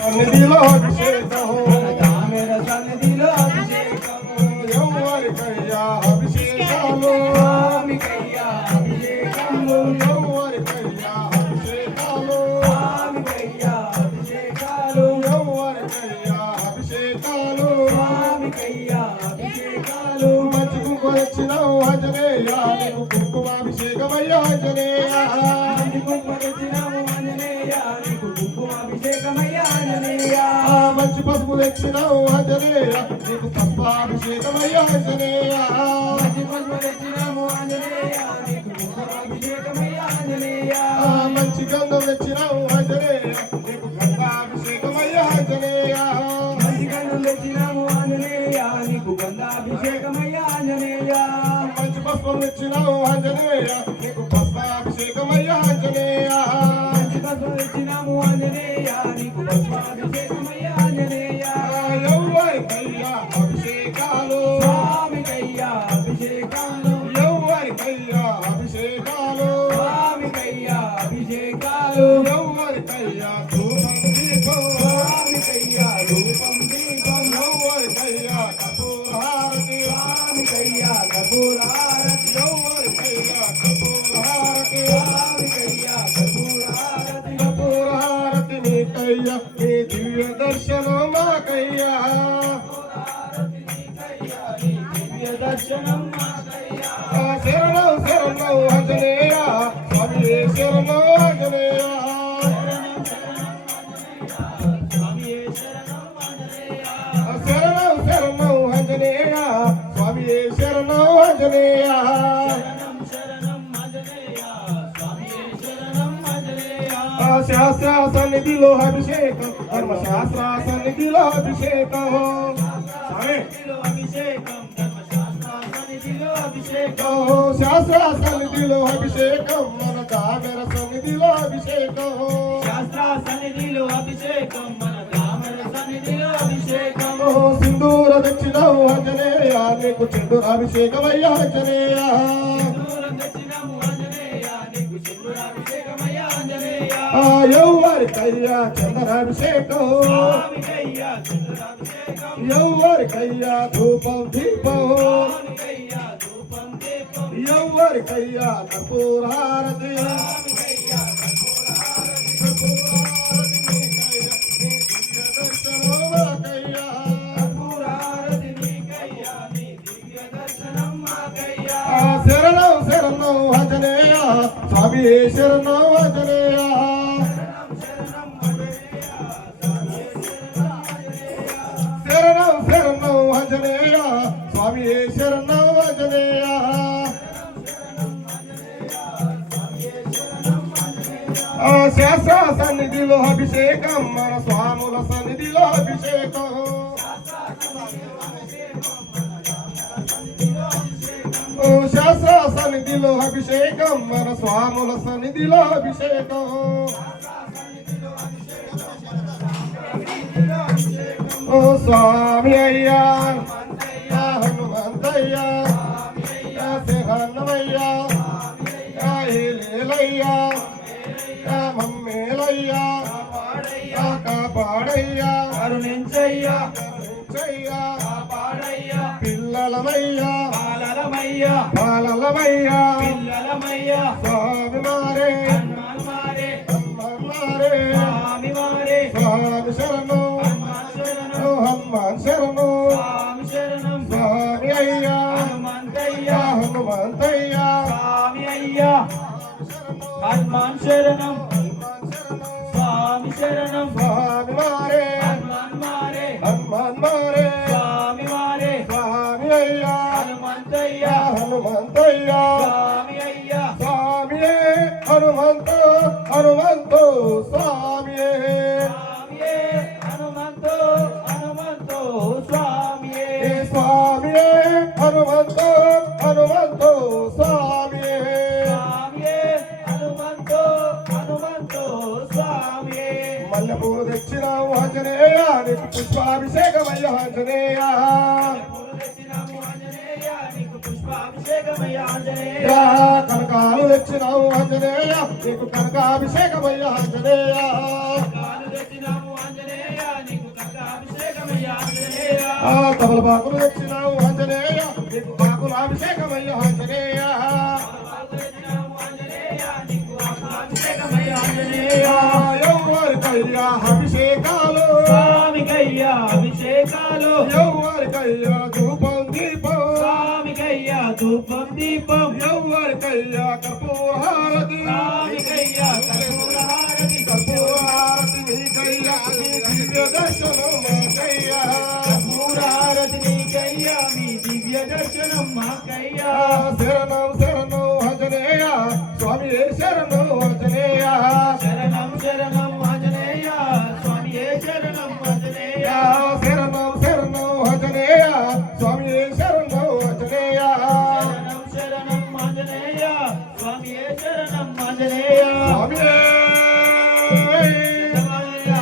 సన్నిధిలో అభిషేకము రామేర సన్నిధిలో అభిషేకము ఎవరికయ్యా అభిషేకాలు స్వామికయ్యా అభిషేకము ఎవరికయ్యా అభిషేకాలు స్వామికయ్యా అభిషేకాలు ఎవరికయ్యా అభిషేకాలు స్వామికయ్యా అభిషేకాలు మంచి కుంకుమొచ్చినావు ఆంజనేయ నీకు కుంకుమాభిషేకమయ్యా ఆంజనేయ మంచి కుంకుమొచ్చినావు ఆంజనేయ నీకు కుంకుమాభిషేకమయ్యా ఆంజనేయ మంచి పసుపు తెచ్చినావు ఆంజనేయ నీకు పసుపాభిషేకమయ్యా ఆంజనేయ మంచి పసుపు తెచ్చినావు ఆంజనేయ నీకు కుంకుమాభిషేకమయ్యా ఆంజనేయ మంచి గంధం తెచ్చినావు ఆంజనేయ నీకు గంధాభిషేకమయ్యా ఆంజనేయ మంచి గంధం తెచ్చినావు ఆంజనేయ నీకు గంధాభిషేకమయ్యా ఆంజనేయ మంచి పుష్పం తెచ్చినావు ఆంజనేయ నీకు పుష్పాభిషేకమయ్యా ఆంజనేయ మంచి పసుపు తెచ్చినావు ఆంజనేయ నీకు పుష్పాభిషేకమయ్యా ఆంజనేయ ఎవరికయ్యా అభిషేకాలు స్వామికయ్యా అభిషేకాలు ఎవరికయ్యా అభిషేకాలు స్వామికయ్యా అభిషేకాలు ఎవరికయ్యా ధూపం దీపం స్వామికయ్యా రూపం దీపం ఎవరికయ్యా కపూరహారతి స్వామికయ్యా కపూరహారతి ఎవరికయ్యా కపూరహారతి స్వామికయ్యా కపూరహారతి కపూరహారతి నీకయ్యా నీ దివ్య దర్శనం మాకయ్యా దివ్య దర్శనం మాకయ్యా శరణం శరణం ఆంజనేయ స్వామి శరణం ఆంజనేయ స్వామియే శరణం ఆంజనేయ శరణం శరణం ఆంజనేయ స్వామి శరణం ఆంజనేయ శరణం శరణం ఆంజనేయ స్వామియే శరణం ఆంజనేయ శాస్త్ర సన్నిధిలో అభిషేకం ధర్మశాస్త్ర సన్నిధిలో అభిషేకం స్వామి అభిషేకం ధర్మశాస్త్ర సన్నిధిలో అభిషేకం శాస్త్ర సన్నిధిలో అభిషేకం మన దామెర సన్నిధిలో అభిషేకం శాస్త్ర సన్నిధిలో అభిషేకం మన రామర సన్నిధిలో అభిషేకం సింధూర దక్షిణం ఆంజనేయ నీకు చందూర అభిషేకమయ్యా ఆంజనేయ దూరం దక్షిణము ఆంజనేయ నీకు సింధూరాభిషేకమయ్యా ఆంజనేయ ఎవరికయ్యా చందనాభిషేకం స్వామికయ్యా సింధూరాభిషేకం ఎవరికయ్యా ధూపం దీపం స్వామికయ్యా ధూపం దీపం ఎవరికయ్యా కపూరహారతి స్వామికయ్యా కపూరహారతి కపూరహారతి నీకయ్యా నీ దివ్య దర్శనం మాకయ్యా కపూరహారతి నీకయ్యా నీ దివ్య దర్శనం మాకయ్యా శరణం శరణం ఆంజనేయ స్వామి శరణం ఆంజనేయ శరణం శరణం ఆంజనేయ స్వామి శరణం ఆంజనేయ శాస్త్ర సన్నిధిలో అభిషేకం మన స్వాముల సన్నిధిలో అభిషేకం శాస్త్ర సన్నిధిలో అభిషేకం మన స్వాముల సన్నిధిలో అభిషేకం ఓ స్వామి అయ్యా హనుమంతయ్యా శరణమయ్యా ఏలేలయ్యా మమ్మేలయ్యా కాపాడయ్యా కరుణించయ్యా చెయ్యా కాపాడయ్యా పిల్లలమయ్యా పాలలమయ్యా బాలలమయ్యా పిల్లలమయ్యా స్వామి మారే హనుమాన్ మారే మారే స్వామి మారే స్వామి శరణం హనుమాన్ శరణం హనుమాన్ శరణం స్వామి శరణం స్వామి అయ్యా హనుమంతయ్యా హనుమంతయ్యా స్వామి అయ్యా హనుమాన్ శరణం స్వామి శరణం స్వామి మారే హనుమాన్ మారే హనుమాన్ మారే స్వామి మారే స్వామి అయ్యా హనుమంతయ్యా హనుమంతయ్యా స్వామి అయ్యా స్వామియే హనుమంతో హనుమంతో స్వామియే స్వామియే హనుమంతో హనుమంతో స్వామియే స్వామియే హనుమంతో హనుమంతో స్వామియే స్వామియే హనుమంతో హనుమంతో స్వామియే మల్లెపూ తెచ్చినావు ఆంజనేయ నీకు పుష్పాభిషేకమయ్య ఆంజనేయ తెచ్చినాము ఆంజనేయ నీకు పుష్పాభిషేకమయ్య ఆంజనేయ కనకాలు తెచ్చినావు ఆంజనేయ నీకు కనకాభిషేకమయ్య ఆంజనేయ కాలు తెచ్చినాము ఆంజనేయ ఆ తమలపాకులు తెచ్చినావు ఆంజనేయ నీకు ఆకుల అభిషేకమయ్య ఆంజనేయ ఎవరికయ్యా అభిషేకాలు స్వామికయ్యా అభిషేకాలు ఎవరికయ్యా ధూపం దీపం స్వామికయ్యా ధూపం దీపం ఎవరికయ్యా కర్పూరహారతి స్వామికయ్యా కర్పూరహారతి కర్పూరహారతి నీకయ్యా నీ దివ్య దర్శనం మాకయ్యా కర్పూరహారతి నీకయ్యా మీ దివ్య దర్శనం మాకయ్యా శరణం శరణం ఆంజనేయ స్వామి శరణం ఆంజనేయ శరణం శరణం ఆంజనేయ స్వామియే శరణం ఆంజనేయ శరణం శరణం ఆంజనేయ స్వామి శరణం ఆంజనేయ శరణం శరణం ఆంజనేయ స్వామియే శరణం ఆంజనేయ స్వామి ఆంజనేయ